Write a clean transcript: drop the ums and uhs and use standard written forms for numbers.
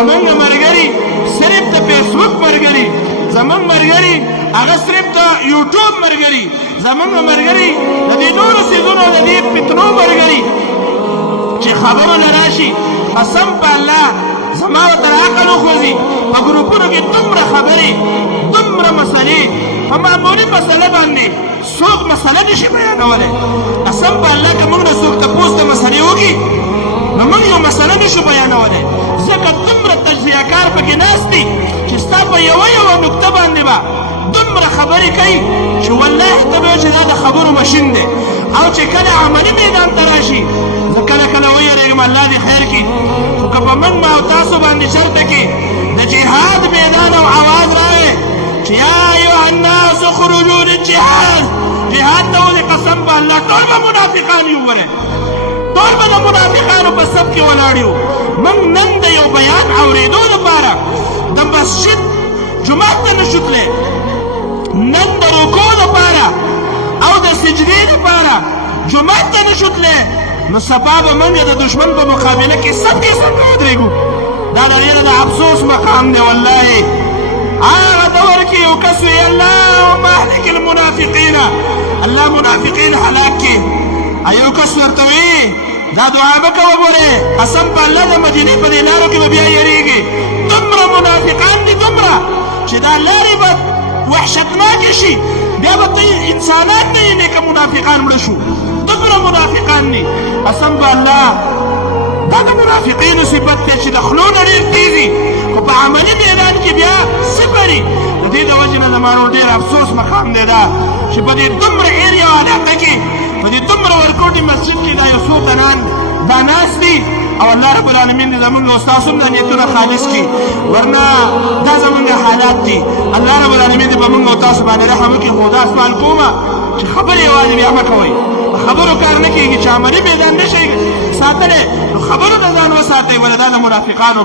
زمونږ ملګري صرف د فیسبوک ملګري، زمونږ ملګري هغه صرف د یوټیوب ملګري، زمونږ ملګري د دې نورو څیزونو د دې فتنو ملګري چې خبرو نه راشي. قسم په الله زما تر عقل وخوځي په ګروپونو کې دومره خبرې دومره مسلې په معمولي مسله باندې څوک مسله نشي بیانولی. قسم په الله که موږ نه څوک تپوس د مسلې وکړي نو موږ یو مسله نشو بیانولی، ځکه دومره تجزیه کار پکې ناست دي چې ستا په یوه نکته باندې به دومره خبرې کوي چې والله ته به چې دا د خبرو مشین دی. او چې کله عملي میدان ته راشي زه کله کله ویرېږم الله دې خیر کړي، خو که په موږ او تاسو باندې چېرته کې د جهاد میدان او اواز راغی چې یا ایها الناس خرجوا للجهاد، جهاد ته ولې قسم په الله ټول به منافقان یو، ولې ټول به د منافقانو په صف کې ولاړ یو. موږ نن د یو بیان اورېدو لپاره د مسجد جومات ته نشو تللی، نن د رکوع لپاره او د سجدې لپاره جومات ته نشو تللی، نو سبا به موږ د دشمن په مقابله کې صف کې څنګه ودرېږو؟ دا د ډېره د افسوس مقام دی. والله هغه دور کې یو کس وي اللهم اهلك المنافقین، الله منافقین هلاک کړي. یو کس ورته وي دا دعا به کوه بولې قسم په الله د مدینې په دې لارو کې به بیا یېرېږي. دومره منافقان دي دومره چې دا لارې به وحشتناکې شي، بیا به ته انسانان نه یې نیکه منافقان مړه شو. دومره منافقان دي قسم په الله. دا د منافقینو صفت دی چې د خولو نه ډېر تېزي خو په عملي میدان کې بیا صفر دي. د دې د وجې نه زما نور ډېر افسوس مقام دی دا چې په دې دومره ایریا او علاقه کې په دې دومره ورکوټي مسجد کې دا یو څو تنان دا ناست دي او الله رب العالمین دې زمونږ او ستاسو هم دا نیتونه خالص کړي، ورنه دا زمونږ حالات دي. الله رب العالمین دې په موږ او تاسو باندې رحم وکړي. خو دا سوال کومه چې خبرې یوازې بیا مه کوئ، خبرو کار نه کېږي چې عملي میدان نه شئ ساتلی، نو خبرو نه ځان وساتئ، ولې دا د منافقانو کار